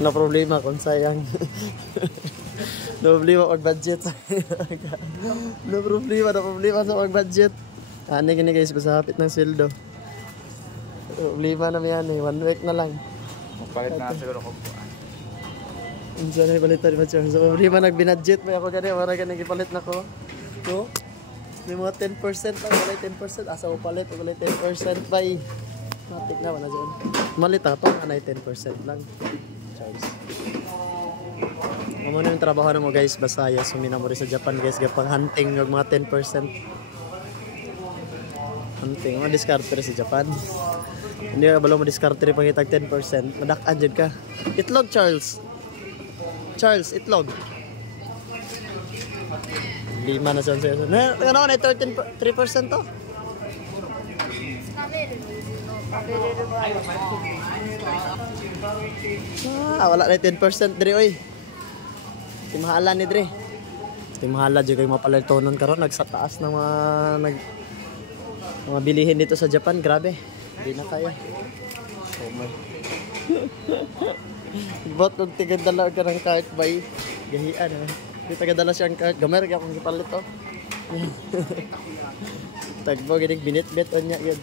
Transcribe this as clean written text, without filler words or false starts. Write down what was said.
Na problema kung sayang. No problema pag budget. No problema sa pag budget. Ano gini guys, masahapit ng sweldo. Problema na yan eh, 1 week na lang. Magpalit na siguro ko po. Unsa na ipalitan mo siya. So problema nagbinadget pa ako gani, wala gani ipalit na ko. So, may mga 10% lang, wala 10%. Asa ko palit, wala 10% pa eh. Matik na wala dyan. Malit ako, anay 10% lang. Charles. Muna yung trabaho na mo guys, Basaya. Sumina mo rin sa Japan guys, gapang hunting yung mga 10%. Hunting, mga diskarte rin sa Japan. Hindi ka balo mo diskarte rin pangitag 10%. Madak-an dyan ka. Itlog, Charles. Charles, itlog. 5 na siya. Ano na 3% to? Wala na 10% dre oy. Timahalan ni dre. Timahala jud kay mapalitonon karon nagsataas ng mga bilihin dito sa Japan, grabe. Hindi na kaya. So man. Bot og tigadala ka ng cart bay. Gahian eh. Di tagadala siyang cart. Gamer kaya akong gipalit to. Tagbo ginig binit-bit on niya yun.